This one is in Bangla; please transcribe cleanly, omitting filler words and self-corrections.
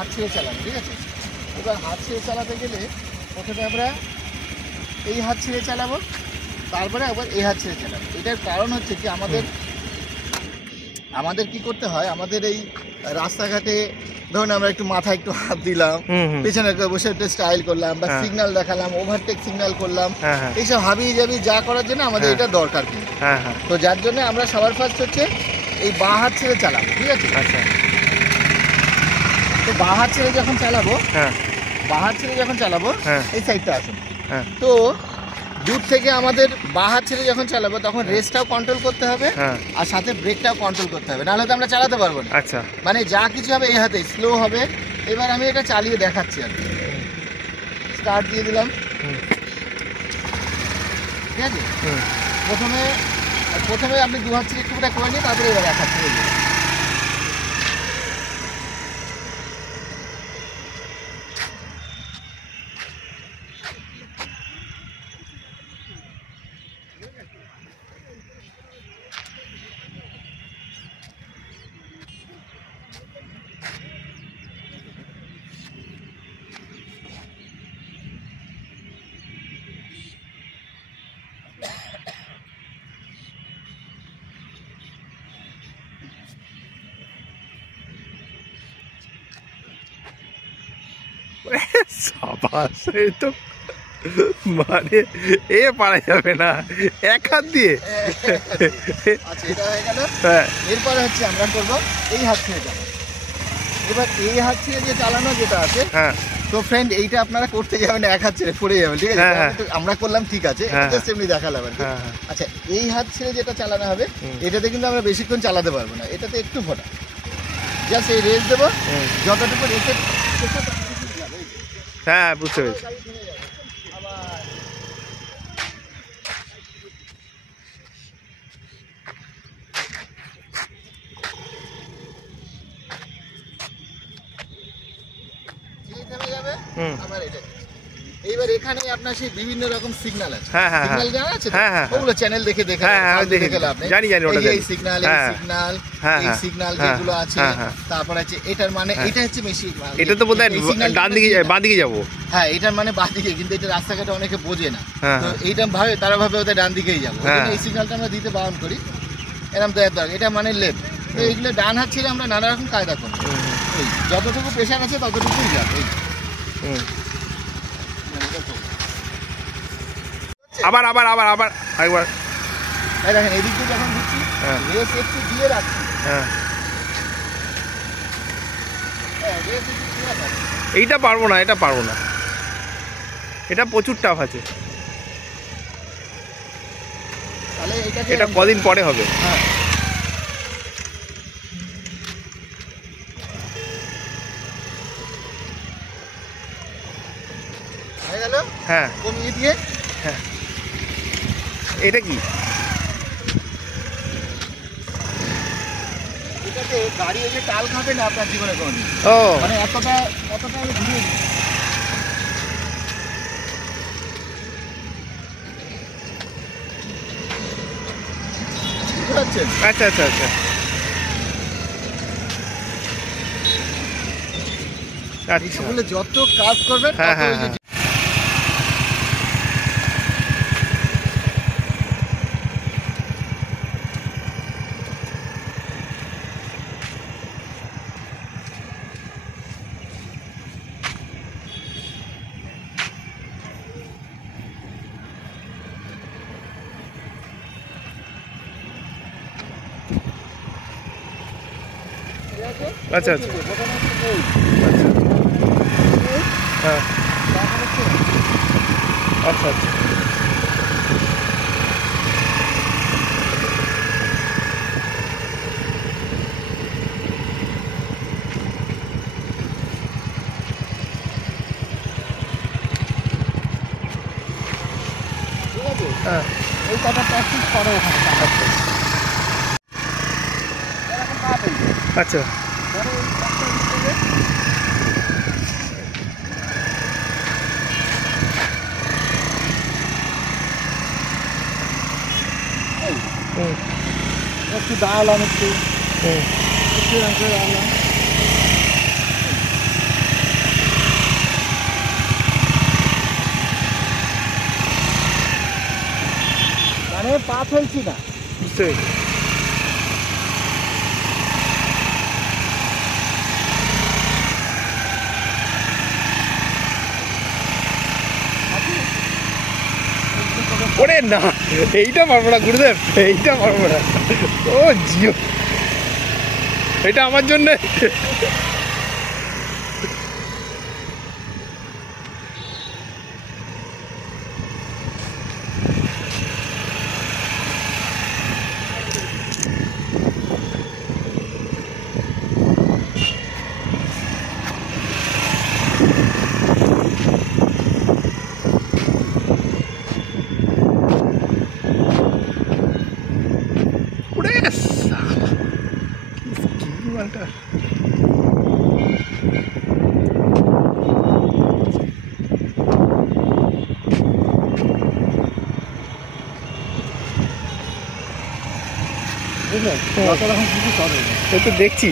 হাত ছেড়ে চালানো, ঠিক আছে? এবার হাত ছেড়ে চালাতে গেলে প্রথমে আমরা এই হাত ছেড়ে চালাবো, তারপরে আবার এই হাত ছেড়ে চালাবো। এটার কারণ হচ্ছে কি, আমাদের কি করতে হয়, আমাদের এই রাস্তাঘাটে ধরুন আমরা একটু মাথায় একটু হাত দিলাম, পেছনে বসে একটু স্টাইল করলাম, বা সিগন্যাল দেখালাম, ওভারটেক সিগন্যাল করলাম, এইসব হাবি জাবি যা করার জন্য আমাদের এটা দরকার কিন্তু। তো যার জন্য আমরা সবার ফার্স্ট হচ্ছে এই বাঁ হাত ছেড়ে চালাবো, ঠিক আছে? তো বাঁ হাত ছেড়ে যখন চালাবো, এই সাইডটা আসুন। তো দূর থেকে আমাদের বাঁ হাত ছেড়ে যখন চালাবো তখন রেসটাও কন্ট্রোল করতে হবে, আর সাথে ব্রেকটাও কন্ট্রোল করতে হবে, নাহলে তো আমরা চালাতে পারবো না। আচ্ছা, মানে যা কিছু হবে এই হাতে স্লো হবে। এবার আমি এটা চালিয়ে দেখাচ্ছি আর কি। স্টার্ট দিয়ে দিলাম, ঠিক আছে? প্রথমে আপনি দু হাত ছেড়ে একটু করে নিয়ে তারপরে এবার এক হাত ছেড়ে দিন। তো মানে এ পারা যাবে না এক হাত দিয়ে। আচ্ছা, এটা হয়ে গেল। এরপরে হচ্ছে আমরা করবো এই হাত ছেড়ে চালানো। এবার এই হাত ছেড়ে যে চালানো যেটা আছে, তো ফ্রেন্ড এইটা আপনারা করতে যাবেন এক হাত ছেড়ে পড়ে যাবেন, ঠিক আছে? আমরা করলাম, ঠিক আছে, জাস্ট এমনি দেখালাম আর কি। আচ্ছা, এই হাত ছেড়ে যেটা চালানো হবে, এটাতে কিন্তু আমরা বেশিক্ষণ চালাতে পারবো না, এটাতে একটু ফোটা, জাস্ট এই রেস দেবো, যতটুকু রেসে। হ্যাঁ, বুঝতে পেরেছি। এইবার এখানে আপনার সেই বিভিন্ন রকম সিগন্যাল আছে, সিগন্যাল জানা আছে, ওগুলো চ্যানেল দেখে দেখে জানি এই সিগন্যাল, এই সিগন্যাল যেগুলো আছে। তারপর আছে এটার মানে এটা হচ্ছে মেশিন, এটা তো বোধহয় ডান দিকে বাঁ দিকে যাবো। হ্যাঁ, এটার মানে বাঁ দিকে, কিন্তু এটা রাস্তাঘাটে অনেকে বোঝে না, তো এইটা ভাবে, তারা ভাবে ওদের ডান দিকেই যাবো। এই সিগন্যালটা আমরা দিতে বারণ করি, এরকম দেওয়ার দরকার। এটা মানে লেফট। তো এইগুলো ডান হাত ছেড়ে আমরা নানা রকম কায়দা করবো, যতটুকু প্রেশার আছে ততটুকুই যাবে। আবার আবার আবার আবার একবার দেখেন, এদিক দিয়ে যখন দিচ্ছি রেস একটু দিয়ে রাখছি। এইটা পারবো না, এটা পারবো না, এটা প্রচুর টাফ আছে। তাহলে এটা কদিন পরে হবে? হয়ে গেল। হ্যাঁ, কমিয়ে দিয়ে। হ্যাঁ, এটা কি? এটাতে গাড়ি এসে টাল খাবে না আপনার জীবনে কোনোদিন। ও, মানে এতটা আমি ঘুরিয়ে দিই। আচ্ছা আচ্ছা আচ্ছা, বলে যত কাজ করবেন। আচ্ছা আচ্ছা, হ্যাঁ, আচ্ছা আচ্ছা। এই কটা প্র্যাকটিস করো ওখানে। আচ্ছা, একটু দাঁড়ালাম, একটু দাঁড়ালাম। ফেলছি না। বুঝতে পেরেছি। ওরে না, এইটা পারবো না গুরুদেব, এইটা পারবো না। ও জিও, এটা আমার জন্য। ওরে সালা, কি স্কিল মালটা। বুঝলেন, যত রকম কিছু করে। এই তো দেখছি।